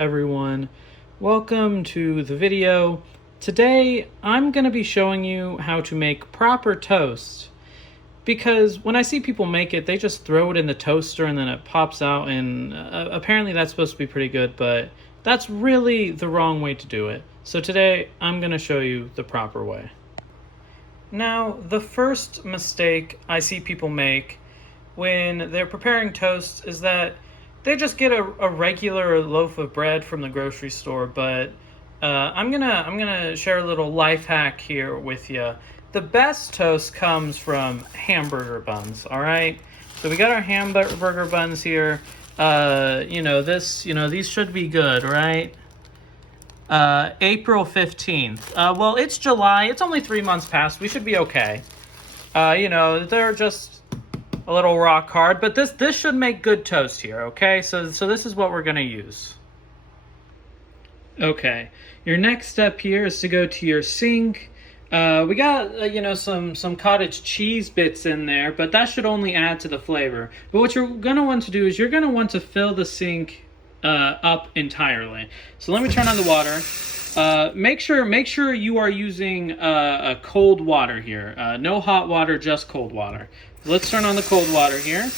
everyone, welcome to the video. Today I'm going to be showing you how to make proper toast, because when I see people make it, they just throw it in the toaster and then it pops out, and apparently that's supposed to be pretty good, but that's really the wrong way to do it. So today I'm going to show you the proper way. Now, the first mistake I see people make when they're preparing toast is that they just get a regular loaf of bread from the grocery store, but I'm gonna share a little life hack here with you. The best toast comes from hamburger buns. All right, so we got our hamburger buns here. These should be good, right? April 15th. Well, it's July. It's only 3 months past. We should be okay. They're just a little rock hard, but this should make good toast here, okay? So this is what we're gonna use. Okay, your next step here is to go to your sink. We got some cottage cheese bits in there, but that should only add to the flavor. But what you're gonna want to do is you're gonna want to fill the sink up entirely. So let me turn on the water. Make sure you are using a cold water here. No hot water, just cold water. Let's turn on the cold water here.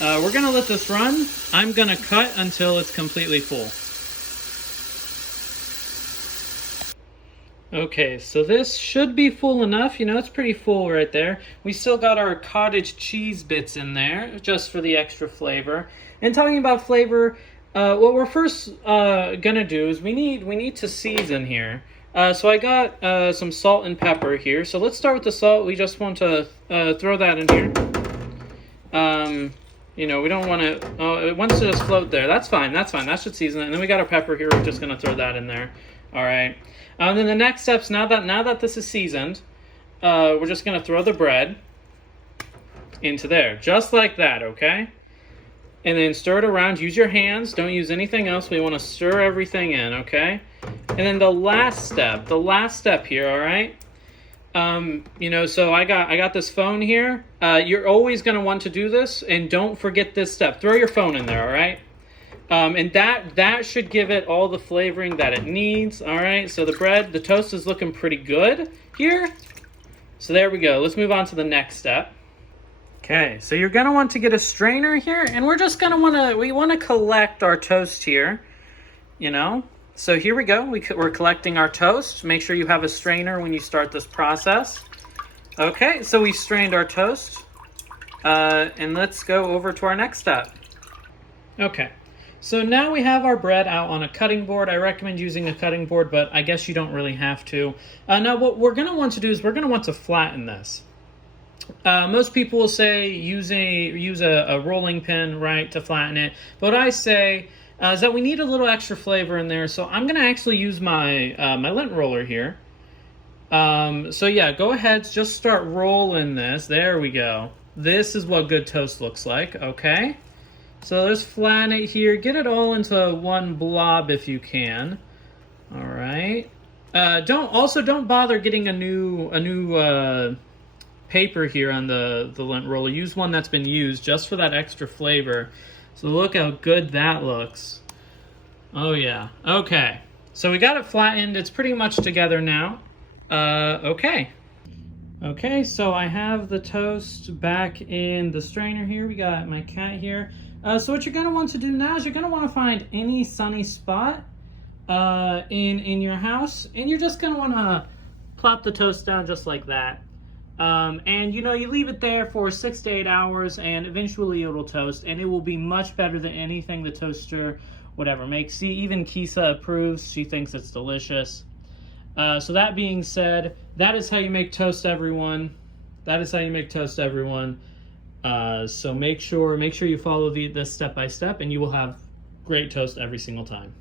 We're going to let this run. I'm going to cut until it's completely full. Okay, so this should be full enough. It's pretty full right there. We still got our cottage cheese bits in there, just for the extra flavor. And talking about flavor, what we're first going to do is we need to season here. So I got some salt and pepper here. So let's start with the salt. We just want to throw that in here. We don't want to... it wants to just float there. That's fine. That should season it. And then we got our pepper here. We're just going to throw that in there. All right. And then the next steps, now that this is seasoned, we're just going to throw the bread into there. Just like that, okay? And then stir it around. Use your hands. Don't use anything else. We want to stir everything in, okay? And then the last step here, all right? So I got this phone here. You're always going to want to do this, and don't forget this step. Throw your phone in there, all right? And that should give it all the flavoring that it needs, all right? So the toast is looking pretty good here. So there we go. Let's move on to the next step. Okay, so you're going to want to get a strainer here, and we're just going to want to collect our toast here, So here we go. We're collecting our toast. Make sure you have a strainer when you start this process. Okay, so we strained our toast, and let's go over to our next step. Okay, so now we have our bread out on a cutting board. I recommend using a cutting board, but I guess you don't really have to. Now what we're going to want to do is we're going to want to flatten this. Most people will say use a rolling pin, right, to flatten it. But what I say is that we need a little extra flavor in there. So I'm going to actually use my my lint roller here. So yeah, go ahead, just start rolling this. There we go. This is what good toast looks like, okay? So let's flatten it here. Get it all into one blob if you can. All right. Don't bother getting a new paper here on the lint roller. Use one that's been used just for that extra flavor. So look how good that looks. Oh yeah. Okay, so we got it flattened. It's pretty much together now. Okay, so I have the toast back in the strainer here. We got my cat here. So what you're going to want to do now is you're going to want to find any sunny spot in your house, and you're just going to want to plop the toast down just like that. And you leave it there for 6 to 8 hours, and eventually it'll toast, and it will be much better than anything the toaster would ever make. See, even Kisa approves. She thinks it's delicious. So that being said, that is how you make toast, everyone. So make sure you follow this step by step, and you will have great toast every single time.